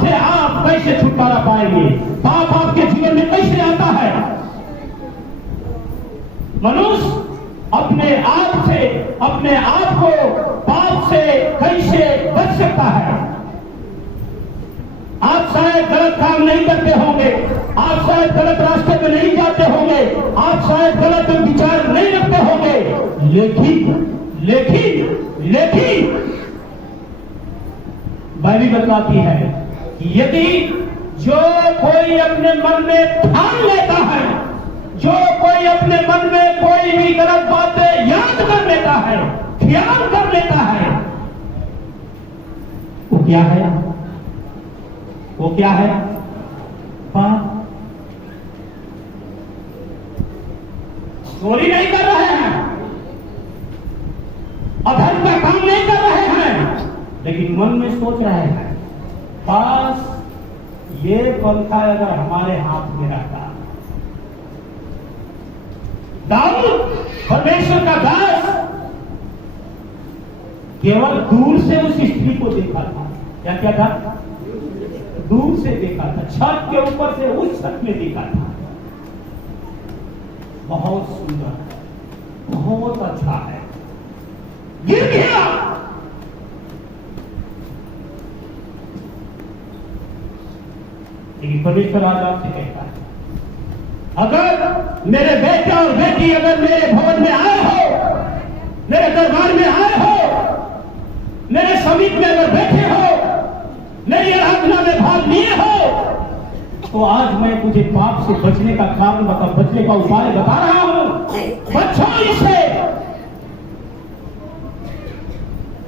पाप से आप कैसे छुटकारा पाएंगे? पाप आपके जीवन में कैसे आता है? मनुष्य अपने आप से, अपने आप को पाप से कैसे बच सकता है? आप शायद गलत काम नहीं करते होंगे, आप शायद गलत रास्ते में नहीं जाते होंगे, आप शायद गलत विचार नहीं रखते होंगे, लेकिन बाइबल बतलाती है कि यदि जो कोई अपने मन में ठान लेता है, जो कोई अपने मन में कोई भी गलत बातें याद कर लेता है, ख्याल कर लेता है, वो क्या है? वो क्या है? पाप। चोरी नहीं कर रहे हैं, अधर्म का काम नहीं कर रहे हैं, लेकिन मन में सोच रहे हैं पास ये पंखा अगर हमारे हाथ में रहता। दाऊद परमेश्वर का दास केवल दूर से उस स्त्री को देखा था। क्या क्या था? दूर से देखा था, छत के ऊपर से उस छत में देखा था। बहुत सुंदर, बहुत अच्छा है। गिर गया। लेकिन परमेश्वर आज आपसे कहता है, अगर मेरे बेटे और बेटी अगर मेरे भवन में आए हो, मेरे दरबार में आए हो, मेरे समीप में अगर बैठे हो, मेरी आराधना में भाग लिए हो, तो आज मैं तुझे पाप से बचने का कारण बचने का उपाय बता रहा हूं। बचो इससे।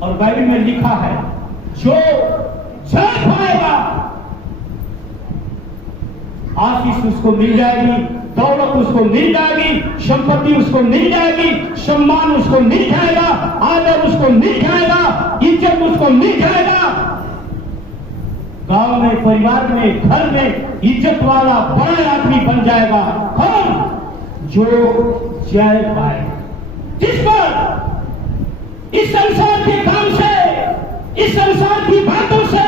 और बाइबल में लिखा है, जो जय पाएगा आशीष उसको मिल जाएगी, दौलत उसको मिल जाएगी, संपत्ति उसको मिल जाएगी, सम्मान उसको मिल जाएगा, आदर उसको मिल जाएगा, इज्जत उसको मिल जाएगा। गांव में, परिवार में, घर में इज्जत वाला बड़ा आदमी बन जाएगा। कौन? जो जय पाए। किस पर? इस संसार के काम से, इस संसार की बातों से,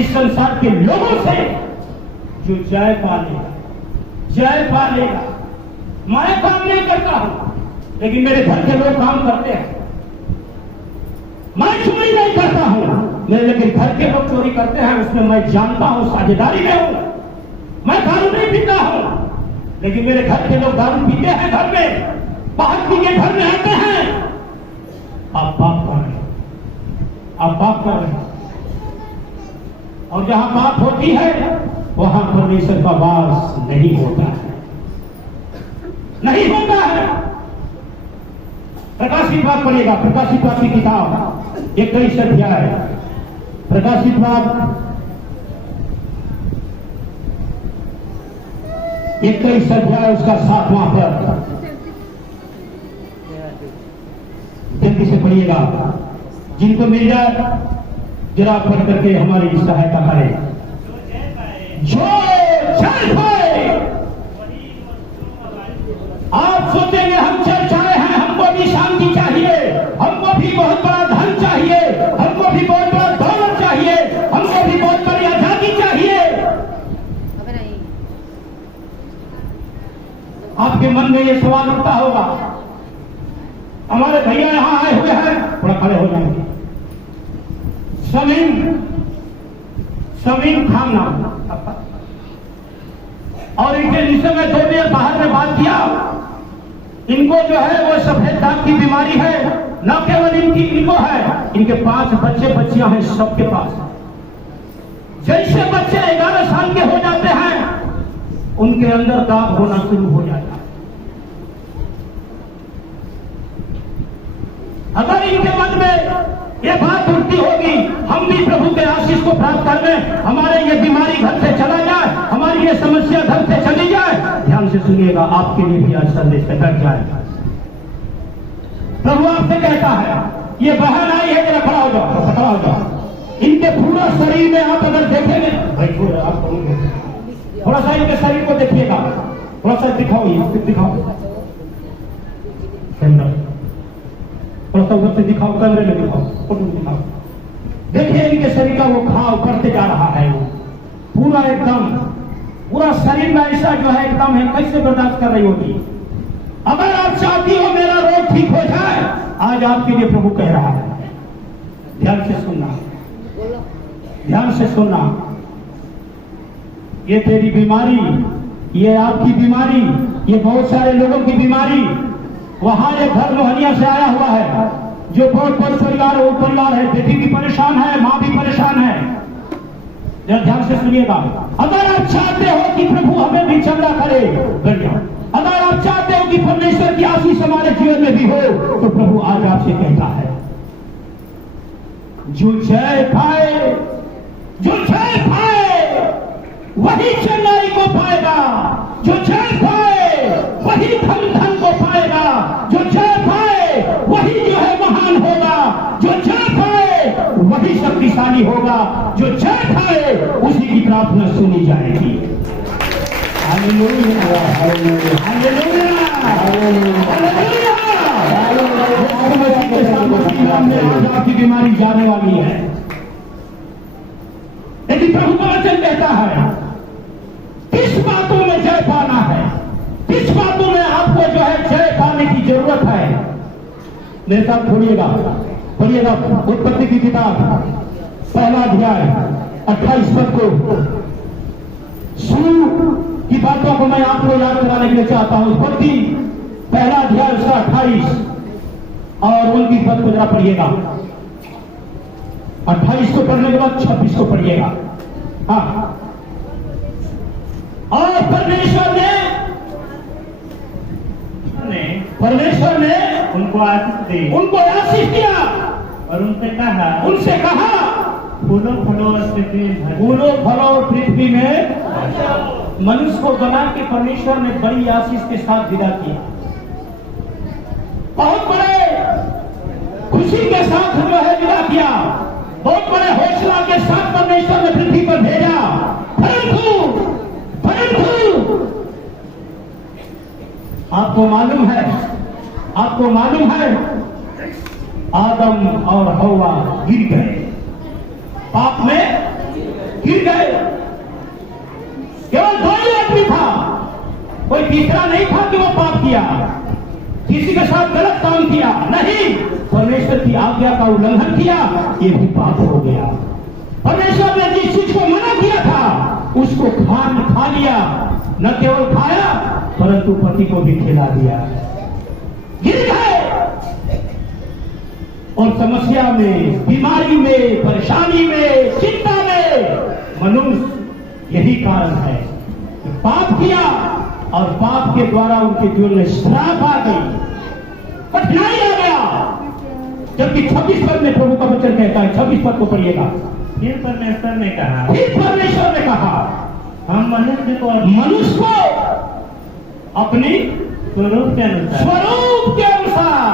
इस संसार के लोगों से जो जय पा लेगा, जय पा लेगा। मैं काम नहीं करता हूं, लेकिन मेरे घर के लोग काम करते हैं। मैं चोरी नहीं करता हूं, लेकिन घर के लोग चोरी करते हैं, उसमें मैं जानता हूं, साझेदारी में हूं। मैं दारू नहीं पीता हूं, लेकिन मेरे घर के लोग दारू पीते हैं, घर में बाहर पी के घर में आते हैं। आप पाप कर रहे हैं, आप पाप कर रहे हैं। और जहां पाप होती है वहां परमेश्वर का वास नहीं होता है, नहीं होता है। प्रकाशित बात पढ़िएगा, प्रकाशित बात की किताब 21 अध्याय, प्रकाशित बात 21 अध्याय उसका 7वां पद, जल्दी से पढ़िएगा। जिनको मिल जाए जरा पढ़ करके हमारी सहायता करें। जो जय पाए। आप सोचेंगे हम चर्च आए हैं, हमको भी शांति चाहिए, हमको भी बहुत बड़ा धन चाहिए, हमको भी बहुत बड़ा दौलत चाहिए, हमको भी बहुत बड़ी आजादी चाहिए। आपके मन में ये सवाल उठता होगा, हमारे भैया यहां आए हुए हैं, थोड़ा खड़े हो जाएंगे। समीम खान नाम, और इनके विषय में 2 दिन बाहर में बात किया। इनको जो है वो सफेद दाग की बीमारी है, न केवल इनको है, इनके 5 बच्चे बच्चियां हैं, सबके पास। जैसे बच्चे 11 साल के हो जाते हैं, उनके अंदर दाग होना शुरू हो जाता है। अगर इनके मन में ये बात उठती होगी, हम भी प्रभु के आशीष को प्राप्त कर लें, हमारे ये बीमारी घर से चला जाए, हमारी ये समस्या घर से चली जाए, ध्यान से सुनिएगा, आपके लिए भी आज संदेश से बैठ जाएगा। प्रभु आपसे कहता है, ये बहन आई है, जरा खड़ा हो जाओ, खड़ा हो जाओ। इनके पूरा शरीर में आप अगर देखेंगे, भाई थोड़ा सा इनके शरीर को देखिएगा, थोड़ा सा दिखाओ, दिखाओ, थोड़ा सा उधर से दिखाओ, कैमरे में दिखाओ, फोटो में दिखाओ। देखिए इनके शरीर का वो घाव बढ़ते जा रहा है, वो पूरा एकदम पूरा शरीर में ऐसा जो है एकदम है, कैसे बर्दाश्त कर रही होगी। अगर आप चाहती हो मेरा रोग ठीक हो जाए, आज आपके लिए प्रभु कह रहा है, ध्यान से सुनना, ध्यान से सुनना। ये तेरी बीमारी, ये आपकी बीमारी, ये बहुत सारे लोगों की बीमारी, वहां ये घर मोहनिया से आया हुआ है, जो बहुत बड़ा परिवार है, वो परिवार है, बेटी भी परेशान है, मां भी परेशान है। ध्यान से सुनिएगा। अगर आप चाहते हो कि प्रभु हमें भी चंगा करे, अगर आप चाहते हो कि परमेश्वर की आशीष हमारे जीवन में भी हो, तो प्रभु आज आपसे कहता है, जो जय पाए, जो जय पाए वही चंगाई को पाएगा, जो जय पाए वही धन को पाएगा, जो जय पाए वही जो है महान होगा, जो जय पाए वही शक्तिशाली होगा, जो जय पाए उसी की प्रार्थना सुनी जाएगी। Hallelujah, hallelujah, hallelujah, hallelujah. आपकी बीमारी जाने वाली है, यदि प्रभु का वचन कहता है किस बातों में जय पाना है, किस बातों में आपको जो है जय पाने की जरूरत है। मेरे साथ छोड़िएगा, पढ़िएगा उत्पत्ति की किताब पहला अध्याय 28 पद को। शुरू की बातों को मैं आपको याद कराने के लिए चाहता हूं। उत्पत्ति पहला अध्याय उसका 28 और 29 पद को जरा पढ़िएगा। 28 को पढ़ने के बाद 26 को पढ़िएगा। हाँ, और परमेश्वर ने उनको आशीष दिया और उनसे कहा फूलो फलो पृथ्वी में। मनुष्य को बना के परमेश्वर ने बड़ी आशीष के साथ विदा किया, बहुत बड़े खुशी के साथ जो है विदा किया, बहुत बड़े हौसला के साथ परमेश्वर ने पृथ्वी पर भेजा। परंतु आपको मालूम है आदम और हव्वा गिर गए, पाप में गिर गए। केवल दो ही आदमी था, कोई तीसरा नहीं था कि वो पाप किया, किसी के साथ गलत काम किया नहीं, परमेश्वर की आज्ञा का उल्लंघन किया, ये भी पाप हो गया। परमेश्वर ने जिस चीज को मना किया था उसको खा लिया, न केवल खाया परंतु पति को भी खिला दिया। गिर गए और समस्या में, बीमारी में, परेशानी में, चिंता में मनुष्य यही कारण है, पाप किया और पाप के द्वारा उनके जीवन में श्राप आ गई, कठिनाई आ गया। जबकि 26 पद में प्रभु का वचन कहता है, 26 पद को पढ़िएगा। फिर परमेश्वर ने कहा हम मनुष्य को अपनी स्वरूप के अनुसार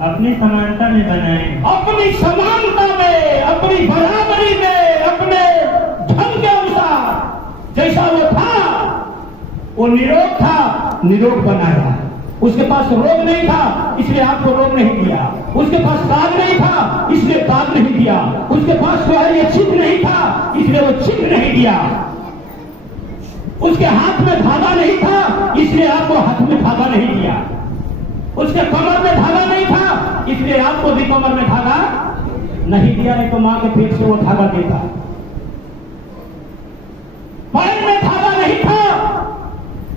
अपनी समानता में बनाए, अपनी समानता में, अपनी बराबरी में, अपने ढंग के अनुसार। जैसा वो था, वो निरोग था, निरोग बनाया। उसके पास रोग नहीं था इसलिए आपको रोग नहीं दिया, उसके पास दाग नहीं था इसलिए दाग नहीं दिया, उसके पास जो है ये चिन्ह नहीं था इसलिए वो चिन्ह नहीं दिया, उसके हाथ में धागा नहीं था इसलिए आपको हाथ में धागा नहीं दिया, उसके कमर में धागा नहीं था इसलिए आपको भी कमर में धागा नहीं दिया, नहीं तो मां के पेट से वो धागा देता। पैर में धागा नहीं था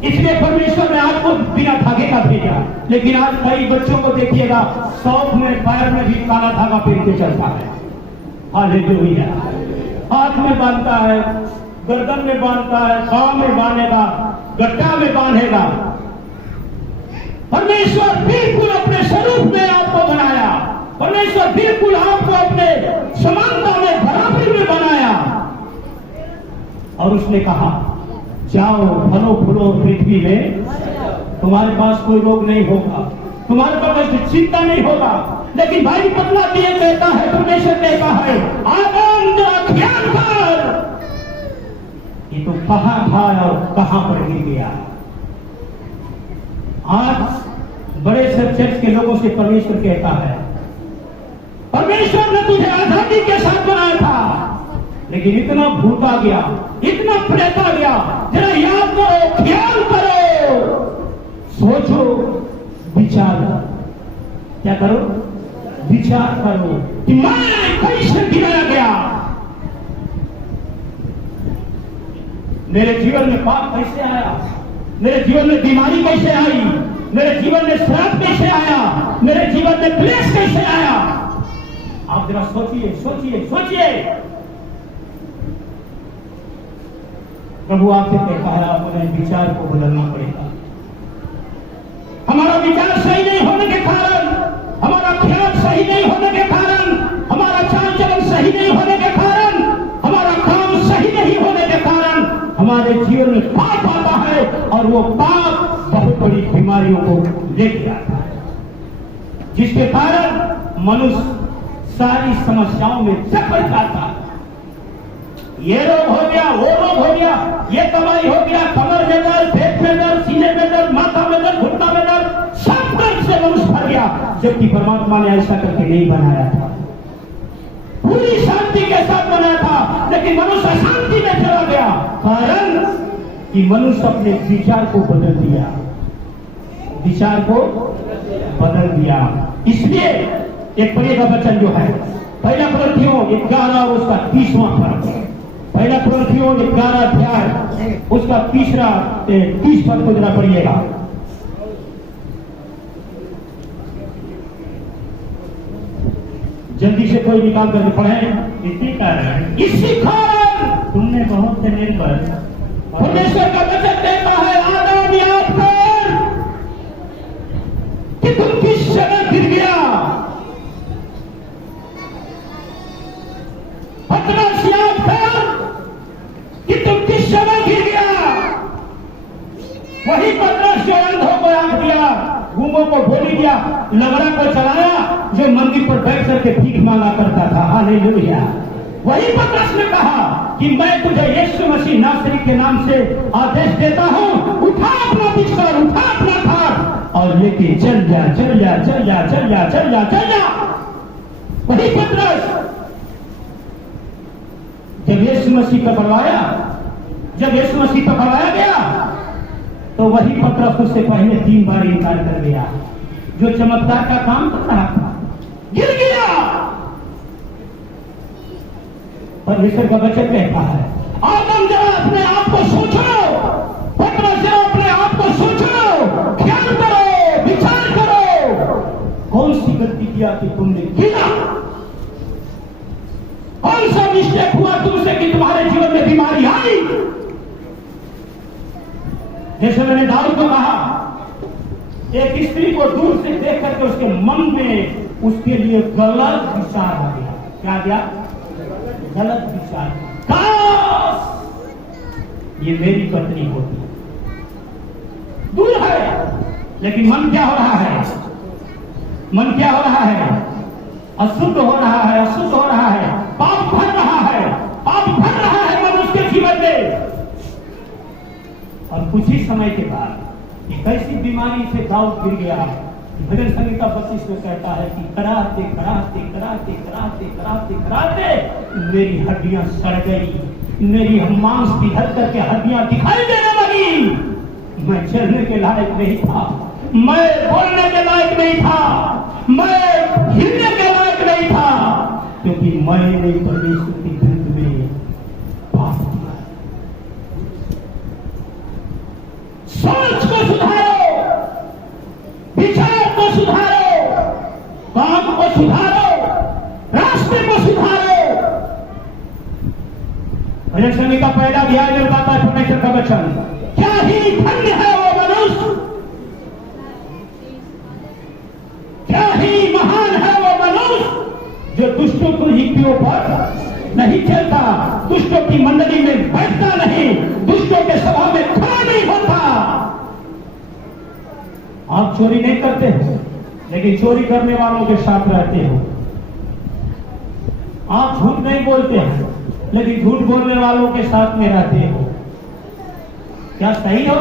इसलिए परमेश्वर ने आपको बिना धागे का भेजा। लेकिन आज कई बच्चों को देखिएगा, शौक में पैर में भी काला धागा पहन के चलता है। हालेलुया। हाथ में बांधता है, गर्दन में बांधता है, पांव में बांधेगा, गट्टा में बांधेगा। परमेश्वर बिल्कुल अपने स्वरूप में आपको बनाया, परमेश्वर बिल्कुल आपको अपने समानता में, बराबरी में बनाया और उसने कहा जाओ फलो फूलो पृथ्वी में, तुम्हारे पास कोई रोग नहीं होगा, तुम्हारे पास कोई चिंता नहीं होगा। लेकिन भाई पतला दिए कहता है, परमेश्वर कहता है आदम जरा ध्यान कर, ये तो कहां था और कहां पर गिर गया। आज बड़े से चर्च के लोगों से परमेश्वर कहता है, परमेश्वर ने तुझे आजादी के साथ लेकिन इतना भूता गया, इतना प्रेता गया। जरा याद करो, ख्याल करो, सोचो, विचार करो। क्या करो? विचार करो कि मैं कैसे गिराया गया, मेरे जीवन में पाप कैसे आया, मेरे जीवन में बीमारी कैसे आई, मेरे जीवन में श्राप कैसे आया, मेरे जीवन में क्लेश कैसे आया। आप जरा सोचिए, सोचिए, सोचिए। प्रभु आपसे कहता है, अपने विचार को बदलना पड़ेगा। हमारा विचार सही नहीं होने के कारण, हमारा ख्याल सही नहीं होने के कारण, हमारा चाल चलन सही नहीं होने के कारण, हमारा काम सही नहीं होने के कारण हमारे जीवन में पाप आता है, और वो पाप बहुत बड़ी बीमारियों को लेके आता है, जिसके कारण मनुष्य सारी समस्याओं में जकड़ जाता है। ये रोग हो गया, वो रोग हो गया, ये दवाई हो गया, कमर में दर्द, पेट में दर्द, सीने में दर्द, माथा में दर्द, घुटना में दर्द, सब दर्द से मनुष्य भर गया, जबकि परमात्मा ने ऐसा करके नहीं बनाया था। पूरी शांति के साथ बनाया था, लेकिन मनुष्य अशांति में चला गया, कारण कि मनुष्य अपने विचार को बदल दिया, विचार को बदल दिया। इसलिए एक पढ़िएगा वचन जो है पहला कुरिन्थियों 11 और उसका 30वां पद, पहला कुरिन्थियों 11 अध्याय उसका 30 पद को जरा पढ़िएगा। जल्दी से कोई निकाल करके पढ़े। इसी कारण तुमने बहुत से निर्बल परमेश्वर का वचन कहता है, आदम याद कर कि तुम किस जगह गिर गया। पतरस याद कर कि तुम किस जगह गिर गया। वही पतरस जो अंधों को आंख दिया, गूंगों को बोली दिया, लंगड़ा को चलाया, जो मंदिर पर बैठ करके भीख मांगा करता था। हालेलुया। वही पतरस ने कहा कि मैं तुझे यीशु मसीह नासरी के नाम से आदेश देता हूं, उठा अपना बिस्तर, उठा अपना खाट और लेके चल जा, चल जा, चल जा, चल जा, चल जा, चल जा। वही पतरस जब यीशु मसीह पकड़वाया, जब यीशु मसीह पकड़वाया गया, तो वही पतरस उससे पहले 3 बार इनकार कर गया। जो चमत्कार का काम कर रहा था, गिर गया। परमेश्वर का वचन कहता है, आदम जरा अपने आप को सोचो, पतरस जरा अपने आप को सोचो, ख्याल करो, विचार करो, कौन सी गलती किया कि तुमने गिरा, कौन सा मिस्टेक हुआ तुमसे कि तुम्हारे जीवन में बीमारी आई। जैसे मैंने दाऊद को कहा, एक स्त्री को दूर से देख करके उसके मन में उसके लिए गलत विचार आ गया। क्या गया? गलत विचार। काश ये मेरी पत्नी होती। दूर है, लेकिन मन क्या हो रहा है? मन क्या हो रहा है? अशुद्ध हो रहा है, अशुद्ध हो रहा है, पाप भर रहा है, पाप भर रहा है मनुष्य के जीवन में। और कुछ ही समय के बाद एक ऐसी बीमारी से दाऊद गिर गया। भजन संहिता 32 में कहता है कि कराते कराते कराते कराते कराते कराते मेरी हड्डियां सड़ गई, मेरी मांस पिघल करके हड्डियां दिखाई देने लगी। मैं चलने के लायक नहीं था, मैं बोलने के लायक नहीं था, मैं हिलने के लायक नहीं था, क्योंकि मैंने परमेश्वर की विरुद्ध में पाप किया। सोच को सुधारो, विचार को सुधारो, काम को सुधारो, रास्ते को सुधारो। भजन संहिता पहला अध्याय में बताता है परमेश्वर का वचन, क्या ही धन्य है वो मनुष्य, क्या ही महान है वो मनुष्य जो दुष्टों को नीतियों पर नहीं चलता, दुष्टों की मंडली में बैठता नहीं, दुष्टों के सभा में खड़ा नहीं होता। आप चोरी नहीं करते हो, लेकिन चोरी करने वालों के साथ रहते हो। आप झूठ नहीं बोलते हो, लेकिन झूठ बोलने वालों के साथ में रहते हो। क्या सही हो?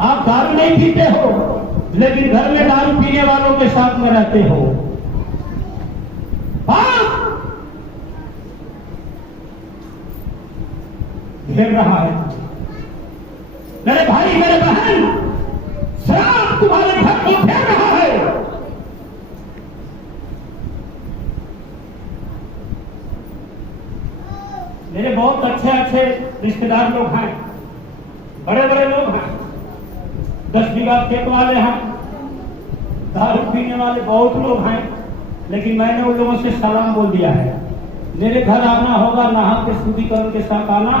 आप दारू नहीं पीते हो, लेकिन घर में दारू पीने वालों के साथ में रहते हो। आप घेर रहा है। मेरे भाई मेरे बहन, शराब तुम्हारे घर को घेर रहा है। मेरे बहुत अच्छे अच्छे रिश्तेदार लोग हैं, बड़े बड़े लोग हैं, 10 बीघा खेत वाले हैं, दारू पीने वाले बहुत लोग हैं, लेकिन मैंने उन लोगों से सलाम बोल दिया है। मेरे घर आना होगा, नहा के शुद्धिकरण के साथ आना,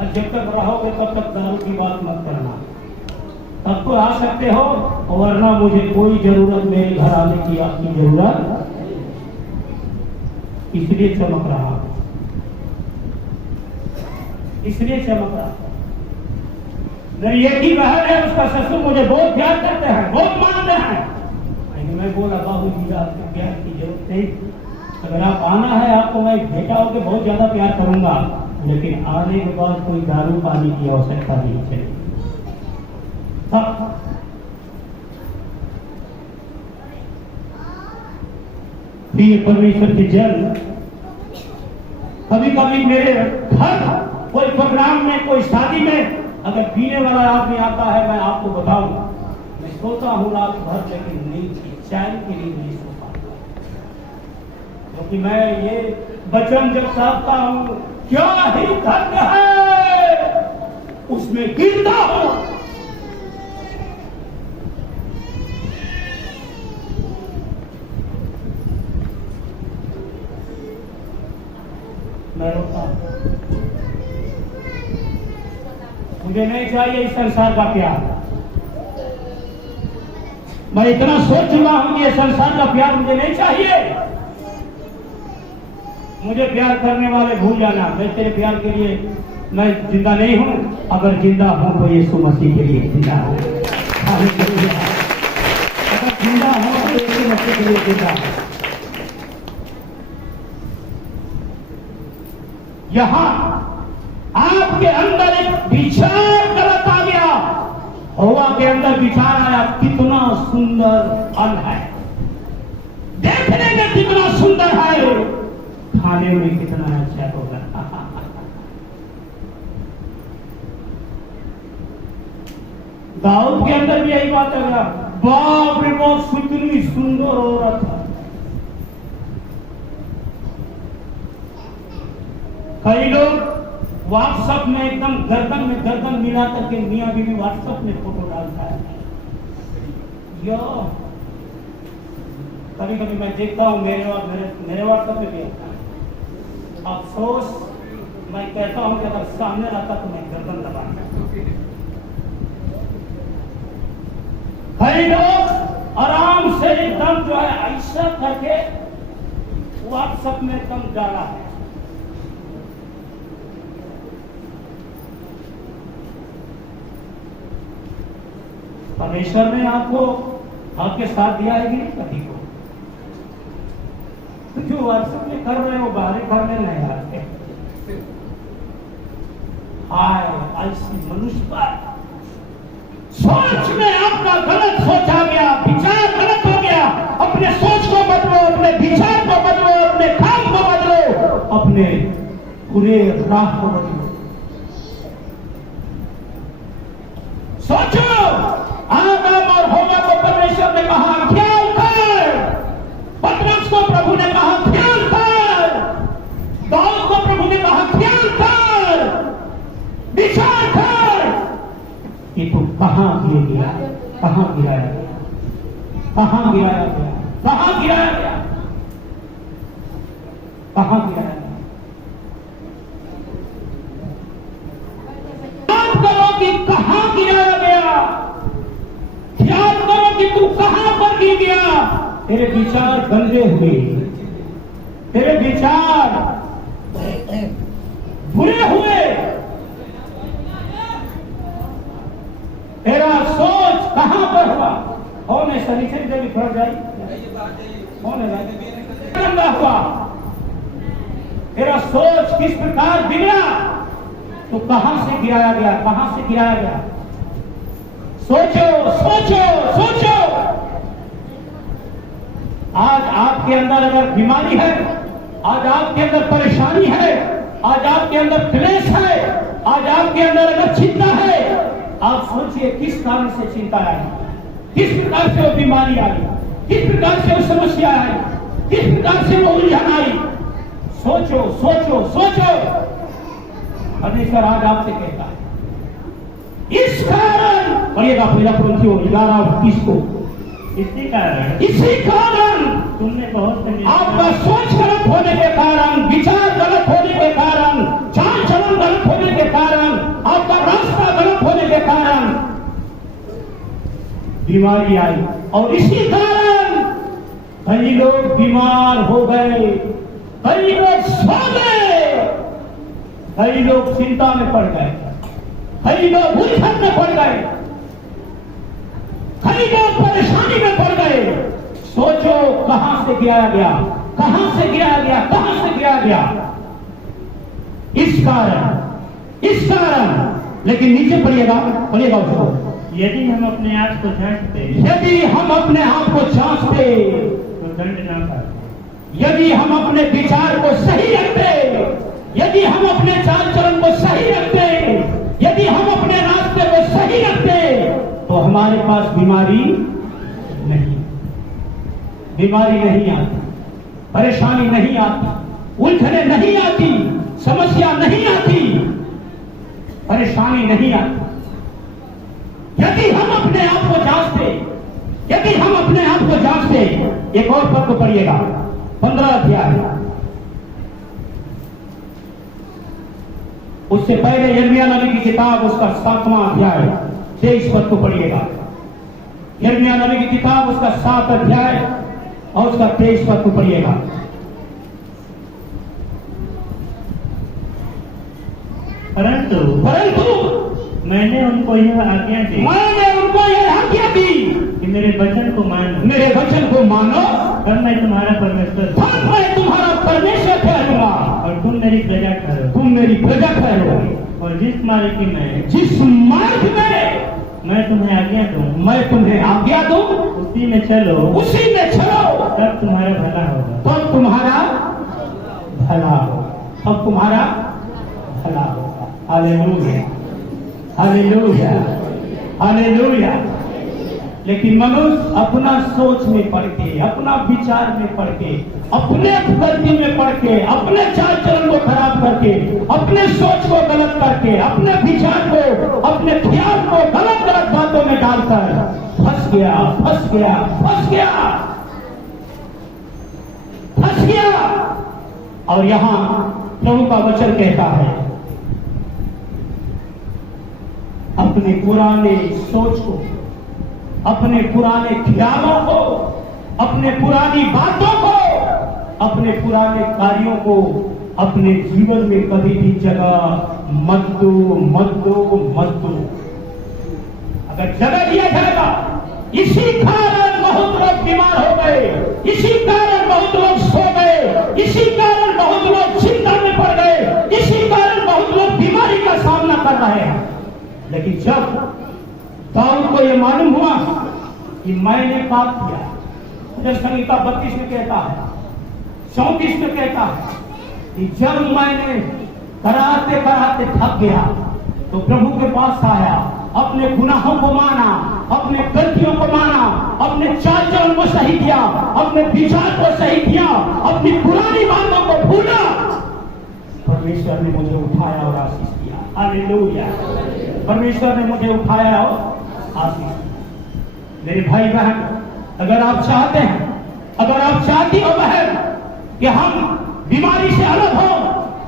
और जब तक रहोगे तब तक दारू की बात मत करना। तब तो आ सकते हो, वरना मुझे कोई जरूरत मेरे घर आने की आपकी जरूरत, इसलिए चमक रहा, इसलिए चमक रहा। मेरी एक ही बहन है, उसका ससुर मुझे बहुत प्यार करते हैं, बहुत मानते हैं, लेकिन मैं बोला बाबू जी आपको प्यार की जरूरत नहीं, अगर आप आना है आपको मैं बेटा होकर बहुत ज्यादा प्यार करूंगा, लेकिन आने के बाद कोई दारू पानी की आवश्यकता नहीं चाहिए। प्रिय परमेश्वर के जन, कभी कभी मेरे घर कोई प्रोग्राम में, कोई शादी में अगर पीने वाला आदमी आता है, मैं आपको बताऊं, मैं सोता हूं रात भर, लेकिन नहीं चैन के लिए नहीं सो पाता, क्योंकि मैं ये वचन जब चाहता हूं, क्या ही धन्य है उसमें गिरता हूं। मैं रोता हूं, मुझे नहीं चाहिए इस संसार का प्यार। मैं इतना सोच चुका हूं कि ये संसार का प्यार मुझे नहीं चाहिए। मुझे प्यार करने वाले भूल जाना, मैं तेरे प्यार के लिए मैं जिंदा नहीं हूं, अगर जिंदा हूं तो यीशु मसीह के लिए जिंदा हूं। अगर जिंदा हूं तो यीशु मसीह के लिए जिंदा हूं। यहां आपके अंदर एक विचार गलत आ गया, हवा के अंदर विचार आया, कितना सुंदर फल है, देखने में कितना सुंदर है, खाने में कितना अच्छा होगा। दाऊद के अंदर भी यही बात है, बाप रे बाप कितनी सुंदर औरत है। कई लोग व्हाट्सएप में एकदम गर्दन मिला करके मियां बीवी व्हाट्सएप में फोटो डालता है। यो कभी कभी मैं देखता हूं, मेरे व्हाट्सएप में भी आता है। अफसोस मैं कहता हूं कि अगर सामने आता तो मैं गर्दन लगाता। कई लोग आराम से एकदम जो है ऐसा करके व्हाट्सएप में एकदम डाला है। परमेश्वर ने आपको आपके साथ दिया है कि नहीं कभी को? तो जो व्हाट्सएप में कर रहे हो बाहर करने नहीं आते। हाय ऐसी मनुष्य पर सोच में आपका गलत सोच आ गया, विचार गलत हो गया। अपने सोच को बदलो, अपने विचार को बदलो, अपने काम को बदलो, अपने पूरे राह को बदलो। सोचो, आदम और हव्वा को परमेश्वर ने कहा ख्याल कर, पतरस को प्रभु ने कहा ख्याल कर, दाऊद को प्रभु ने कहा ख्याल कर, विचार कर कि तू कहां गिर गया, कहां गिराया गया, कहां गिराया गया, कहां गिराया गया, कहां गिराया गया। याद करो कि कहां गिराया गया, याद करो कि तू कहां पर गिर गया। तेरे विचार गंदे हुए, तेरे विचार बुरे हुए, तेरा सोच कहां पर हुआ। कौन है शनिचर देवी फट जाई, कौन है गंदा हुआ। तेरा सोच किस प्रकार बिगड़ा, तो कहां से गिराया गया, कहां से गिराया गया। सोचो सोचो सोचो। आज आपके अंदर अगर बीमारी है, आज आपके अंदर परेशानी है, आज आपके अंदर क्लेश है, आज आपके अंदर अगर चिंता है, आप सोचिए किस कारण से चिंता आई, किस प्रकार से वो बीमारी आई, किस प्रकार से वो समस्या आई, किस प्रकार से वो उलझन आई। सोचो सोचो सोचो। परमेश्वर आज आपसे कहता है इस कारण, पढ़िएगा पहला कुरिन्थियों 11:20 को, इसी कारण तुमने बहुत से आपका सोच गलत होने के कारण, विचार गलत होने के कारण, चाल चलन गलत होने के कारण, आपका रास्ता गलत होने के कारण बीमारी आई। और इसी कारण कई लोग बीमार हो गए, कई लोग सो गए, कई लोग चिंता में पड़ गए, कई लोग उलझन में पड़ गए, कई लोग परेशानी में पड़ गए। सोचो कहां से गिराया गया, कहां से गिराया गया, कहां से गिराया गया। इस कारण। लेकिन नीचे पढ़िएगा उसको, यदि हम अपने आप को जांचते, यदि हम अपने आप को जांचते तो दंड ना पाते। यदि हम अपने विचार को सही रखते, यदि हम अपने चाल चलन को सही रखते, यदि हम अपने रास्ते को सही रखते, तो हमारे पास बीमारी नहीं आती, परेशानी नहीं आती, उलझने नहीं आती, समस्या नहीं आती, परेशानी नहीं आती। यदि हम अपने आप को जांचते, यदि हम अपने आप को जांचते। एक और पद को पढ़िएगा, 15 अध्याय, उससे पहले यिर्मयाह नबी की किताब, उसका 7वां अध्याय 23 पद को पढ़िएगा। यिर्मयाह नबी की किताब, उसका 7 अध्याय और उसका 23 पद को पढ़िएगा। परंतु मैंने उनको यह आज्ञा दी, कि मेरे वचन को मानो, तब मैं तुम्हारा परमेश्वर ठहरूंगा और तुम मेरी प्रजा ठहरोगे। और जिस मार्ग में मैं तुम्हें आज्ञा दूं, उसी में चलो, तब तुम्हारा भला होगा। हालेलुया। लेकिन मनुष्य अपना सोच में पड़ के, अपना विचार में पड़ के, अपने गलती में पड़ के, अपने चाल चलन को खराब करके, अपने सोच को गलत करके, अपने विचार को, अपने ख्याल को गलत बातों में डालकर फंस गया। और यहां प्रभु का वचन कहता है, अपने पुराने सोच को, अपने पुराने ख्यालों को, अपने पुरानी बातों को, अपने पुराने कार्यों को अपने जीवन में कभी भी जगह मत दो। अगर जगह दिया जाएगा, इसी कारण बहुत लोग बीमार हो गए, इसी कारण बहुत लोग सो गए, इसी कारण बहुत लोग चिंता में पड़ गए, इसी कारण बहुत लोग बीमारी का सामना कर रहे हैं। लेकिन जब दाऊद को यह मालूम हुआ कि मैंने पाप किया, जब संहिता 32 में कहता है, 34 में कहता है कि जब मैंने कराते थक गया तो प्रभु के पास आया, अपने गुनाहों को माना, अपने गलतियों को माना, अपने चाल चलन को सही किया, अपने विचार को सही किया, अपनी पुरानी बातों को भूला। परमेश्वर ने मुझे उठाया और आशीष दिया। हालेलुया। परमेश्वर ने मुझे उठाया और आशीष। मेरे भाई बहन, अगर आप चाहते हैं, अगर आप चाहती हो बहन कि हम बीमारी से अलग हो,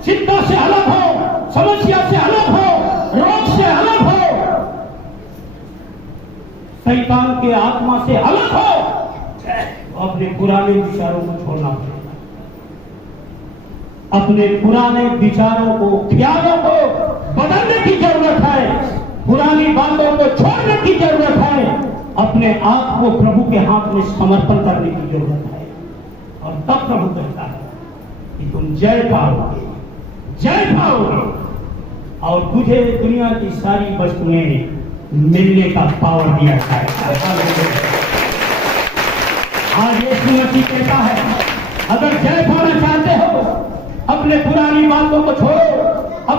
चिंता से अलग हो, समस्या से अलग हो, रोग से अलग हो, शैतान के आत्मा से अलग हो, तो अपने पुराने विचारों को छोड़ना पड़ेगा। अपने पुराने विचारों को, ख्यालों को बदलने की जरूरत है, पुरानी बातों को छोड़ने की जरूरत है, अपने आप को प्रभु के हाथ में समर्पण करने की जरूरत है। और तब प्रभु कहता है कि तुम जय पाओगे और तुझे दुनिया की सारी वस्तुएं मिलने का पावर दिया जाएगा। आज यीशु मसीह कहता है, अगर जय पाना चाहते हो, अपने पुरानी बातों को छोड़ो,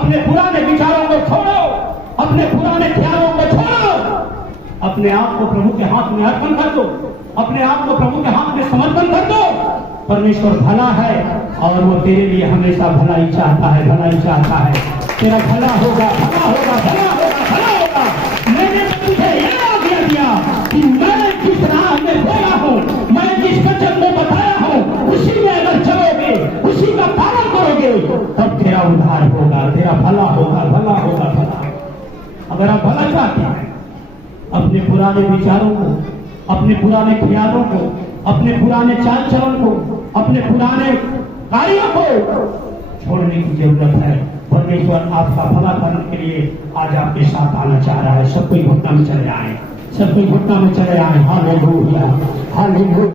अपने पुराने विचारों को छोड़ो, अपने पुराने ख्यालों को छोड़ो, अपने आप को प्रभु के हाथ में अर्पण कर दो, अपने आप को प्रभु के हाथ में समर्पण कर दो। परमेश्वर भला है और वो तेरे लिए हमेशा भलाई चाहता है, भलाई चाहता है। तेरा भला होगा, भला होगा, भला होगा, भला होगा। मैंने तुझे यह आज्ञा दिया कि मैं जिस राह में बोला हूं, मैं जिस वचन में बताया हूं, उसी में अगर चलोगे, उसी का पालन करोगे, तब तेरा उद्धार होगा, तेरा भला होगा, भला होगा, भला। अगर आप भला चाहते हैं, अपने पुराने विचारों को, अपने पुराने ख्यालों को, अपने पुराने चाल चलन को, अपने पुराने कार्यों को छोड़ने की जरूरत है। परमेश्वर आपका भला करने के लिए आज आपके साथ आना चाह रहा है। सब कोई घुटना में चले आए, सब कोई घुटना में चले आए। Hallelujah, hallelujah.